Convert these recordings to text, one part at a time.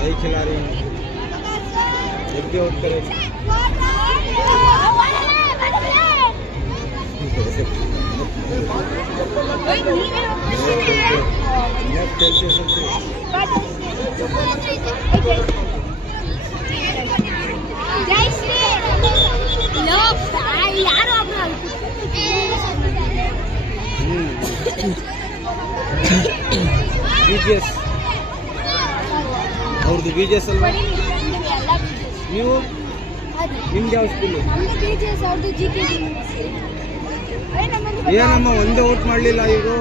वही खिला रही हूँ एक भी आउट करे BGS ಅವ್ರದ್ದು BGS ಅಲ್ವಾ ನೀವು ನಿಮ್ಗೆ ಯಾವ ಸ್ಕೂಲ್ ಏನಮ್ಮ ಒಂದೇ ಔಟ್ ಮಾಡಲಿಲ್ಲ ಇವರು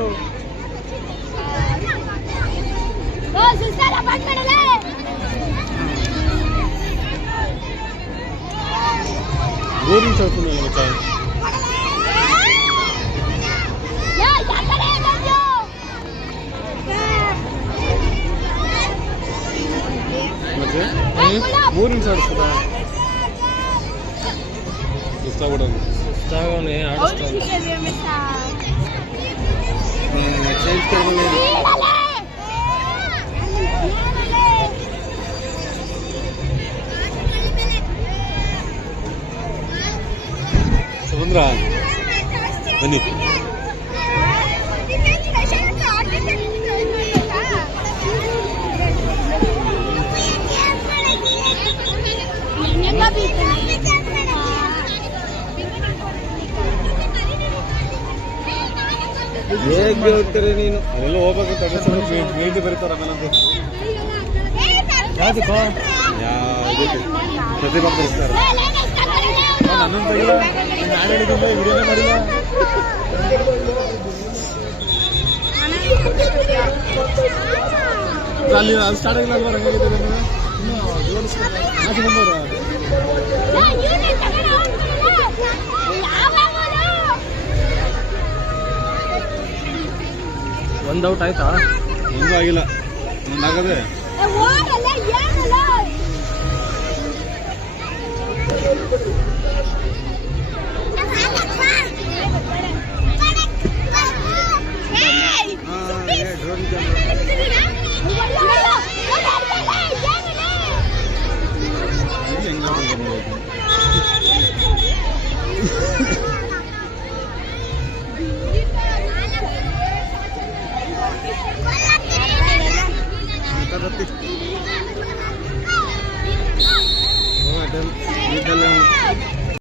ಗೋವಿಂದ ಚೌಕುನ ಊರಿನ ಸಾಡಿಸ್ತಾರ ಸುಸ್ತಾಗವನೆ ಆಡಿಸ್ತಾನೆ ಸುಂದ್ರ ಬನ್ನಿ ಹೇಗೆ ಹೋಗ್ತಾರೆ ನೀನು ಅಲ್ಲೆಲ್ಲ ಹೋಗ್ಬೇಕು ಬೇಟಿ ಬರೀತಾರ ಆಮೇಲೆ ಯಾವ್ದಕ್ಕೋ ಪ್ರತಿಭಾ ಪುರಸ್ಕಾರ ನನ್ನನ್ನು ತೆಗಿಲ್ಲ ನಾನು ಹೇಳಿದ್ದಿಲ್ಲ ವಿಡಿಯೋನೇ ಮಾಡಿಲ್ಲ ಅಲ್ಲಿ ಅದು ಸ್ಟಾರ್ಟ್ ಆಗಿಲ್ಲ ಅಲ್ವಾ ರಂಗಾಗಿದೆ ಆಚೆ ಬಂದವರು ಒಂದು ಔಟ್ ಆಯ್ತಾ ಒಂದು ಆಗಿಲ್ಲ ಒಂದಾಗದೆ